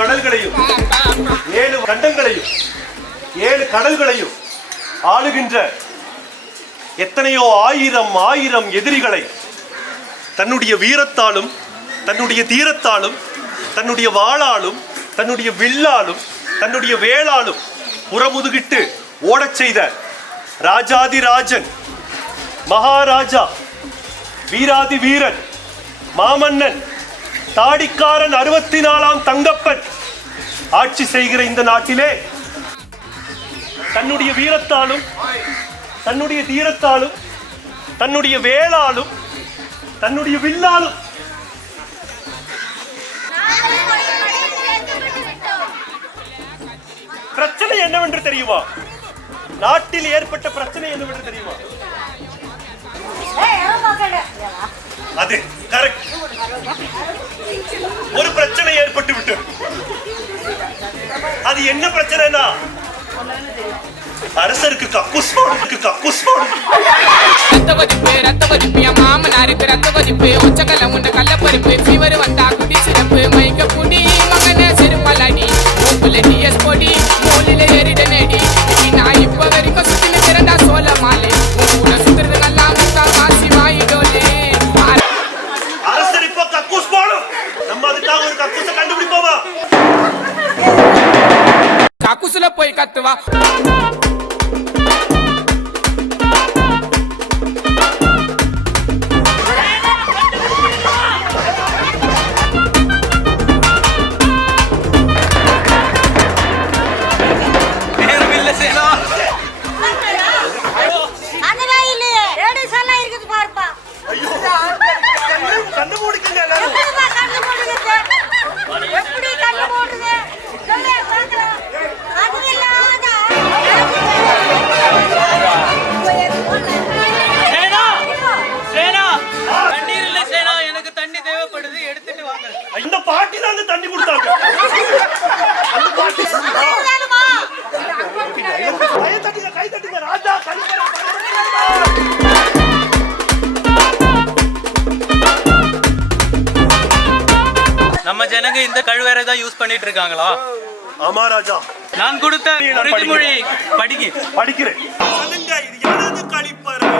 கடல்களையும் 7 கண்டங்களையும் 7 கடல்களையும் ஆளுகின்ற எத்தனையோ ஆயிரம் எதிரிகளை தன்னுடைய வீரத்தாலும் தன்னுடைய தீரத்தாலும் தன்னுடைய வாளாலும் தன்னுடைய வில்லாலும் தன்னுடைய வேளாலும் புறமுதுகிட்டு ஓடச் செய்த ராஜாதிராஜன், மகாராஜா, வீராதி வீரன், மாமன்னன், தாடிக்காரன் 64ஆம் தங்கப்பன் ஆட்சி செய்கிற இந்த நாட்டிலே தன்னுடைய வீரத்தாலும் தன்னுடைய தீரத்தாலும் தன்னுடைய வேளாலும் தன்னுடைய வில்லாலும் பிரச்சனை என்னவென்று தெரியுமா? நாட்டில் ஏற்பட்ட பிரச்சனை என்னவென்று தெரியுமா? அது கரெக்ட். ஒரு பிரச்சனை ஏற்பட்டு விட்டது. அது என்ன பிரச்சனைனா அரசருக்கு கக்கூஸ் ரத்த கொதிப்பு என் மாமனாருக்கு ரத்த கொதிப்பு ஒச்சக்கல்ல உண்ட கள்ளப்பருப்பு ஃபீவர் வந்தா குடி சிறப்பு மைக்க குடி மகனே செருப்பலடி மூக்குல டிஎஸ் பொடி மூலில எரிட நெடி நான் இப்ப வரைக்கும் சுத்தில திறந்தா சோழ மாலை உங்க சுத்துறது நல்லா முக்கா காசி வாயிடோலே அரசர் இப்ப கக்கூஸ் போடும். நம்ம அதுக்காக ஒரு கக்கூஸை கண்டுபிடிப்போமா? கக்கூசுல போய் கத்துவா. இந்த பாட்டி தான் தண்ணி கொடுத்தாங்க. அந்த பாட்டி கை தட்டுங்க ராஜா. நம்ம ஜனங்க இந்த கழுவேரை தான் யூஸ் பண்ணிட்டு இருக்காங்களா? ஆமா ராஜா, நான் கொடுத்த உறுதிமொழி படிக்கிறேன். சொல்லுங்க, இது எனது கழிப்பறை,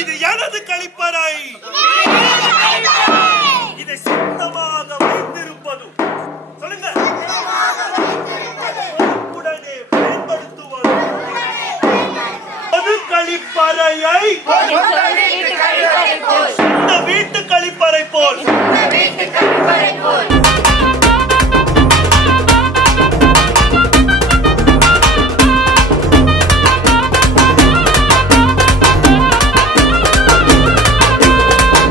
இது எனது கழிப்பறை, இதை சுத்தமாக வைத்திருப்பதும் சொல்லுங்க உடனே பயன்படுத்துவதும் பொது கழிப்பறையை இந்த வீட்டு கழிப்பறை போல்